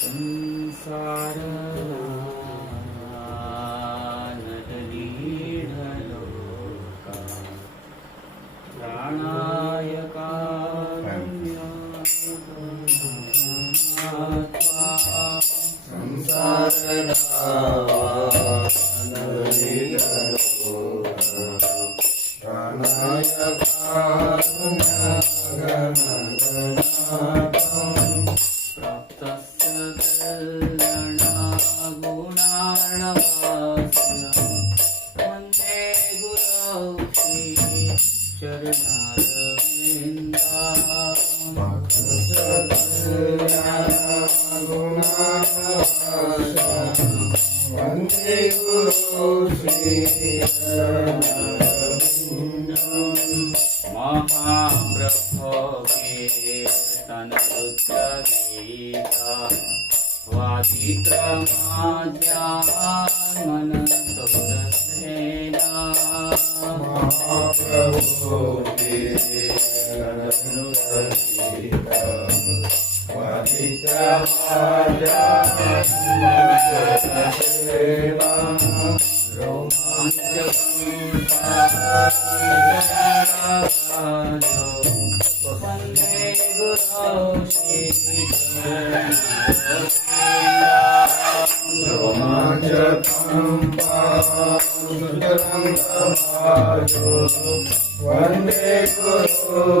संसार नटलीढलोका प्राणाय महाप्रभो कीर्तन गीता वादिक्रमाद्यान्मनसोदसेना महाप्रभो कीर्तन गीता वादिक्रमाद्यान्मनसोदसेना वन्दे गुरो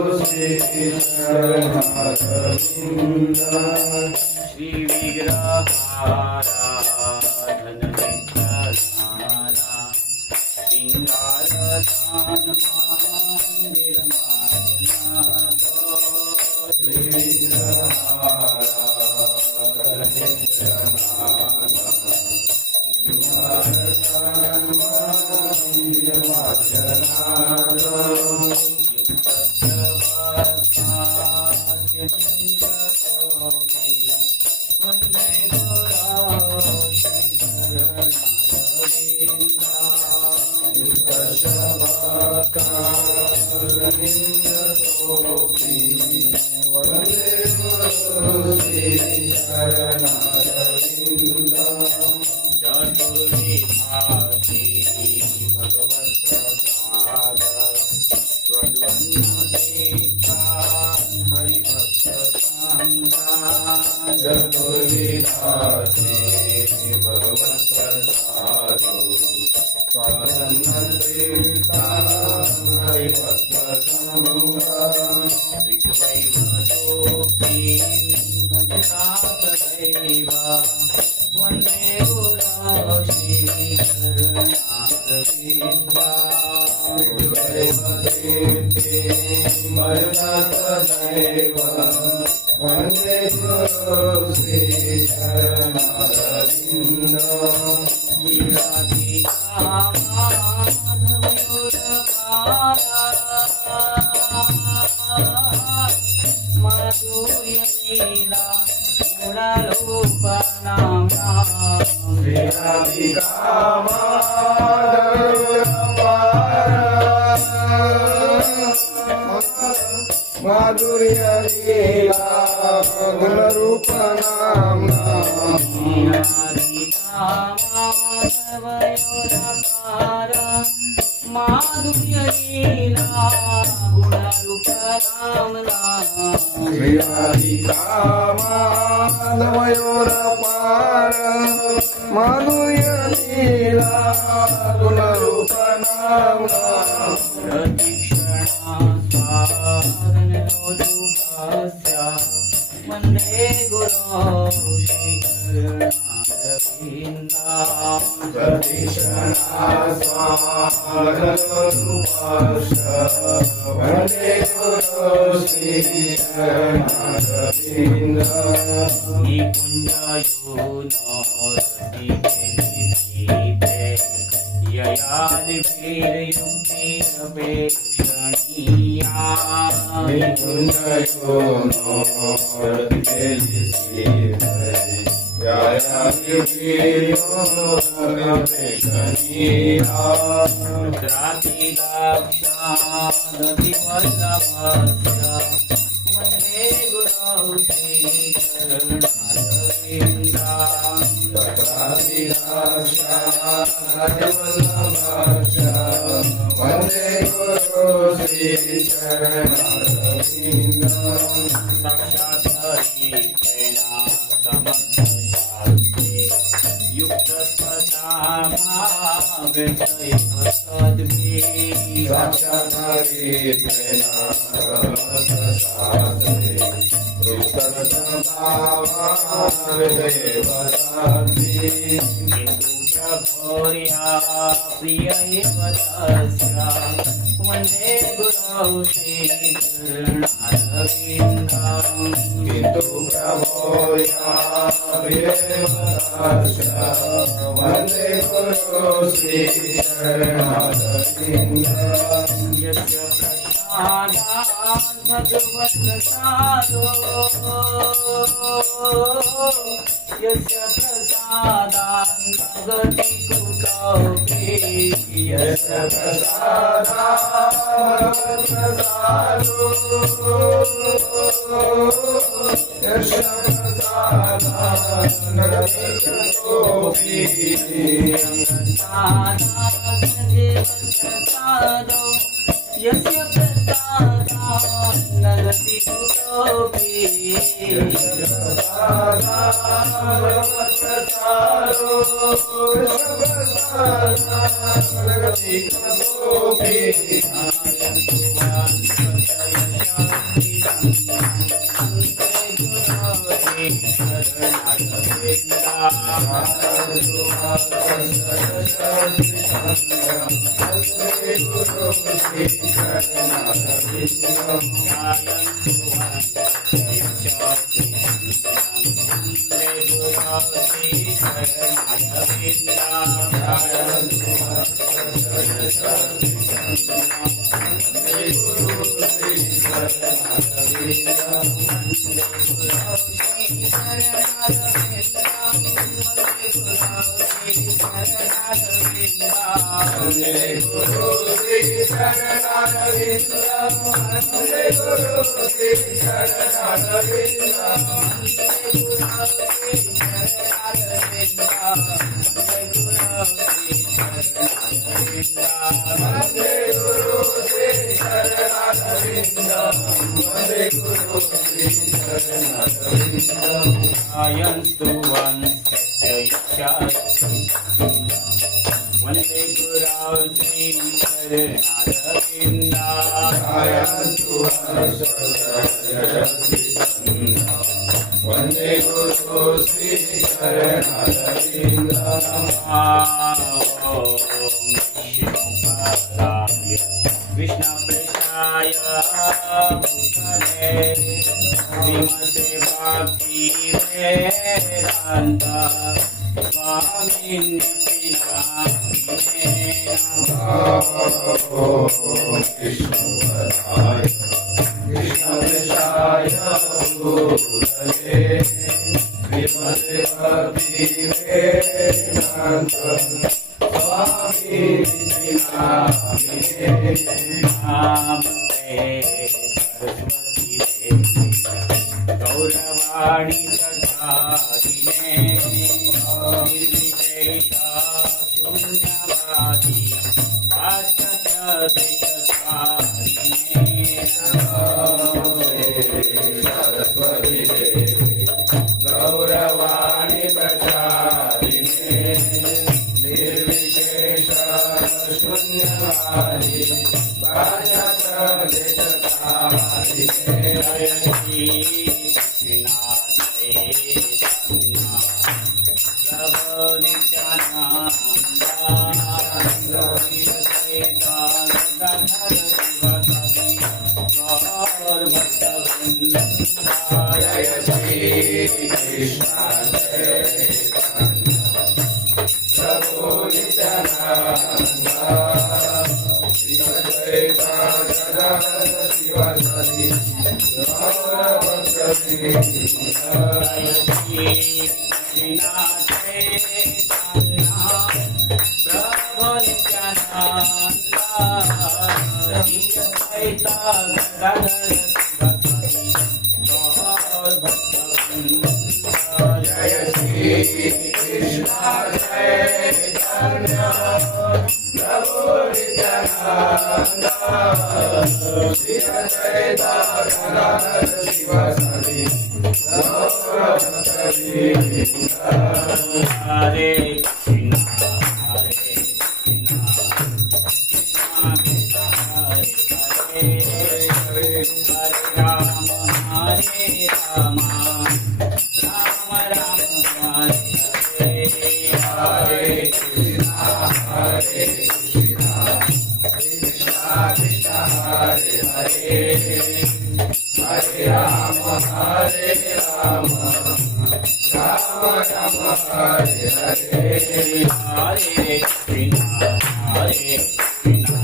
वन्दे गुरो श्री विग्रहाराधन माधुर्य लीला गुणरूप नामना माधुर्य लीला गुणरूप नामना श्रीराधिकामाधवयोर पार माधुर्य लीला गुणरूप नामना वन्दे गुरो श्रीचरणारविन्दा वन्दे गुरो श्रीचरणारविन्दा निकुञ्जयो नरतिकेलिसीते ययादिभिर्युक्तिरपेक्षणीया निकुञ्जयो नरतिकेलिसीते ययादिभिर्युक्तिरपेक्षणीया रुद्रातिदाक्षादतिवल्लभस्य वन्दे गुरौ श्रीचरणा वन्दे गुरु श्रीचरणारविन्दम् साक्षात् हरिप्रेणा समर्थशास्त्रे युक्तस्वधामाविषयः सद्भिः साक्षात् हरिप्रेणा समर्थशास्त्रे युक्तस्वभावाविषयेव सद्भिः किन्तु प्रभोर्या प्रिय एव तस्य वन्दे गुरौ श्रीचरणारविन्दम् किन्तु प्रभोया प्रियवतास्य वन्दे गुरु श्रीचरणारविन्दम् यस्य प्रसादात् भगवत्प्रसादो यस्य प्रसादात् भगति कुतोऽपि यस्य प्रसादात् यस्य प्रसादात् नरसिंहोऽपि प्रसादो यस्य प्रसादात् नगति कुतोऽपि वन्दे गुरौ श्रीचरणारविन्दम् वन्दे गुरु श्रीचरणारविन्दम् विष्णुप्रसाय भूतले श्रीमते भक्ति वेदान्त स्वामिन्ति नामिने कृष्णपदाय कृष्णप्रसाय भूतले श्रीमते भक्ति वेदान्त स्वामिन्ति नामिने नमस्ते सरस्वती देवी गौरवाणी प्रचारिणे निर्विशेष शून्यवादी पाश्चात्यदेशकारिणे सरस्वती देवी गौरवाणी प्रचारिणे निर्विशेष शून्यवादी पाश्चात्यदेशकारिणे जय श्री कृष्णाय प्रभो नित्यानन्द जय श्री कृष्ण प्रभु नित्यानन्द श्री अद्वैता गदाधर शिवासादि गौरभक्तवृन्द Radha जय श्री कृष्ण चैतन्य प्रभु नित्यानंद श्री अद्वैत गदाधर शिवासादि गौरभक्तवृंद हरे कृष्णा हरे कृष्णा कृष्णा हरे हरे हरे राम राम राम हरे हरे हरे कृष्णा कृष्णा कृष्णा हरे हरे हरे राम राम राम हरे हरे हरे कृष्णा हरे कृष्णा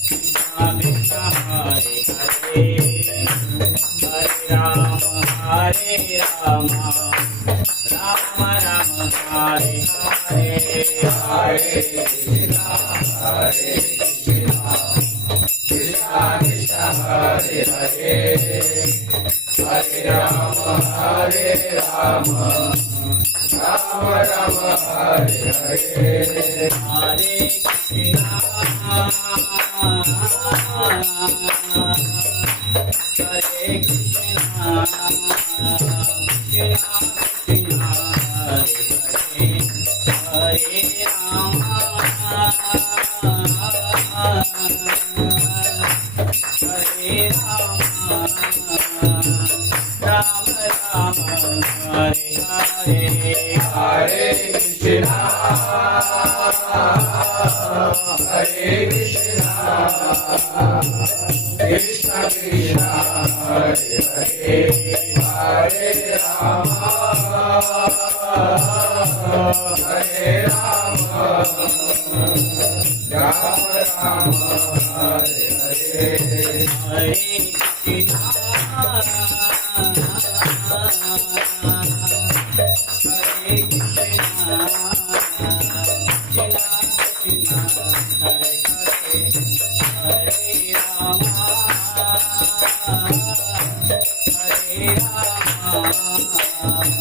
कृष्णा कृष्णा हरे हरे हरे राम राम राम हरे हरे हरे कृष्णा कृष्णा कृष्णा हरे हरे हरे राम राम राम हरे हरे हरे कृष्णा हरे कृष्णा कृष्णा कृष्णा हरे हरे हरे राम हरे राम राम राम हरे हरे हरे कृष्णा कृष्णा कृष्णा हरे हरे हरे राम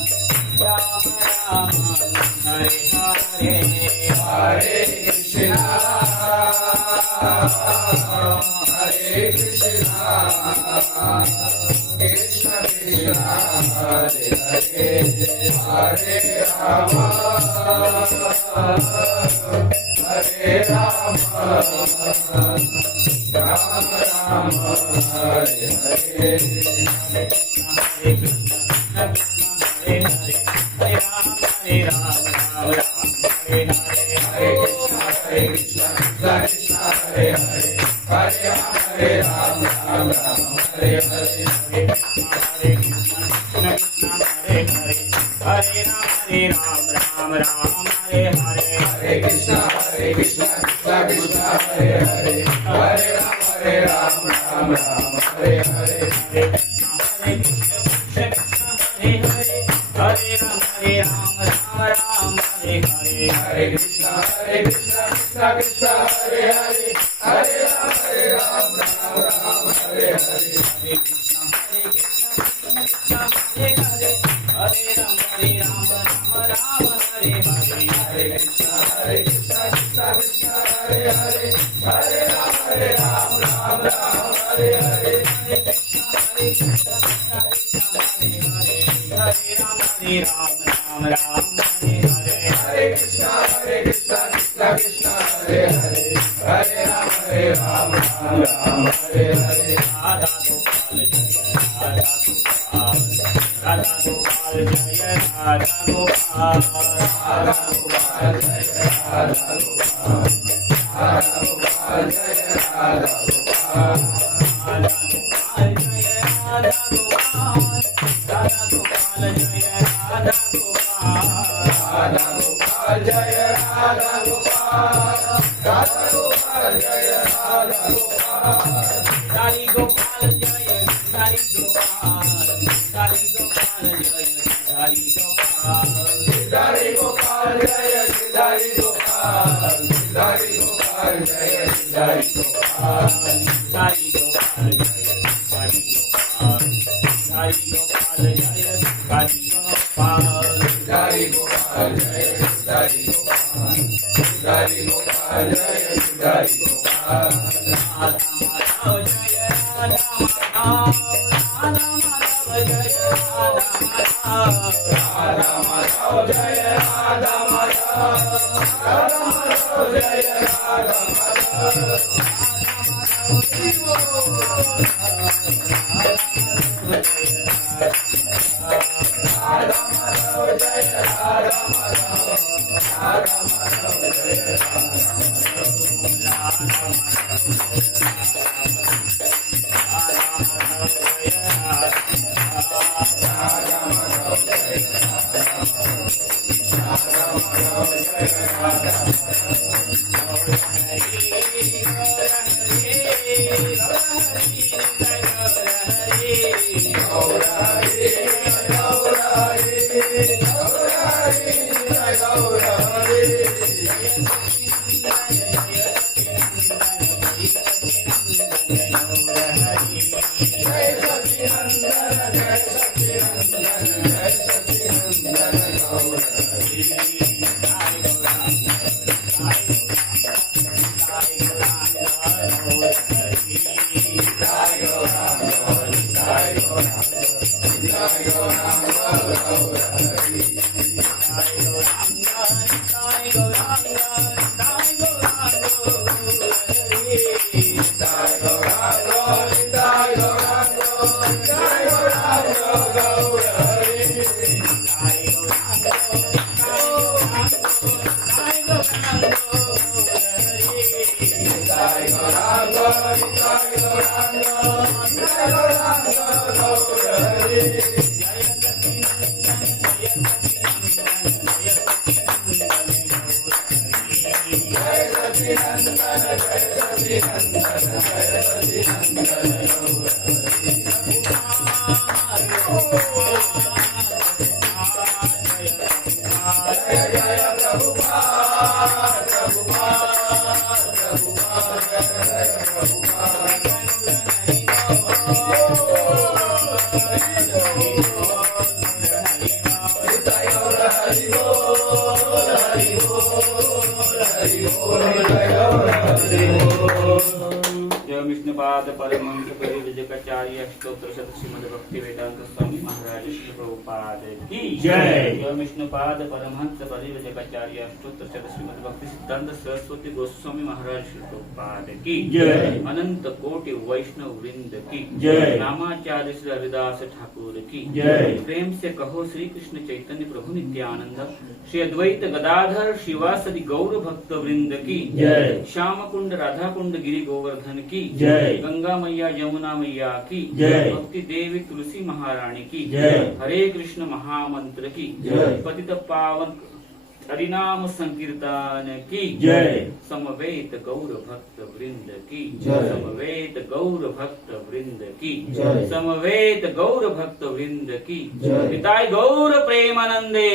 राम राम हरे हरे हरे कृष्णा हरे कृष्णा कृष्णा कृष्णा हरे हरे हरे राम राम राम हरे हरे हरे कृष्णा कृष्णा कृष्णा हरे हरे हरे राम राम राम हरे हरे हरे कृष्णा हरे हरे हरे राम राम हरे हरे हरे कृष्णा कृष्णा कृष्णा हरे हरे हरे राम हरे हरे हरे कृष्णा कृष्णा हरे हरे हरे राम राम हरे हरे हरे कृष्णा कृष्णा कृष्णा हरे हरे हरे राम हरे हरे हरे कृष्णा कृष्णा हरे हरे हरे राम राम हरे हरे हरे कृष्णा कृष्णा कृष्णा हरे हरे हरे राम हरे हरे हरे कृष्णा कृष्णा हरे हरे हरे राम राम हरे हरे हरे कृष्णा कृष्णा कृष्णा हरे हरे हरे राम हरे हरे हरे कृष्णा कृष्णा कृष्णा हरे हरे हरे राम राम हरे हरे हरे कृष्णा कृष्णा कृष्णा हरे हरे हरे राम हरे हरे राधा गोपाल जय राधा गोपाल राधा गोपाल जय राधा गोपाल राधा गोपाल जय राधा गोपाल राधा गोपाल जय राधा गोपाल राधा गोपाल जय राधा गोपाल राधा गोपाल जय राधा गोपाल राधा गोपाल जय राधा गोपाल राधा गोपाल जय राधा गोपाल हरि गोपाल जय हरि गोपाल हरि गोपाल जय हरि गोपाल हरि गोपाल जय हरि गोपाल हरि गोपाल जय हरि गोपाल हरि गोपाल जय हरि गोपाल हरि गोपाल जय हरि गोपाल गोपाल जय गिरधारी गोपाल गिरधारी गोपाल जय गिरधारी गोपाल राधा माधव जय राधा माधव राधा माधव जय राधा माधव राधा माधव जय राधा माधव राधा माधव जय राधा विष्णुपाद परमहंस परिव्रजकाचार्य स्तोत्र श्रीमद भक्ति वेदांत स्वामी महाराज श्री प्रभुपाद की जय। विष्णुपाद परमहंस परिव्रजकाचार्य स्तोत्र श्रीमद भक्ति सिद्धांत सरस्वती गोस्वामी महाराज श्री प्रभुपाद की जय। अनंत कोटि वैष्णव वृंद की जय। नामाचार्य श्री हरिदास ठाकुर की जय। प्रेम से कहो श्री कृष्ण चैतन्य प्रभु नित्यानंद श्री अद्वैत गदाधर शिवासदि गौर भक्त वृंद की जय। श्याम कुंड राधा कुंड गिरि गोवर्धन की जय। गंगा मैया यमुना मैया की जय। भक्ति देवी तुलसी महारानी की जय। हरे कृष्ण महामंत्र की जय। पतित पावन हरिनाम संकीर्तन की जय। समवेत गौर भक्त वृंद की जय। समवेत गौर भक्त वृंद की जय। समवेत गौर भक्त वृंद की जय। पिताय गौर प्रेमानंदे।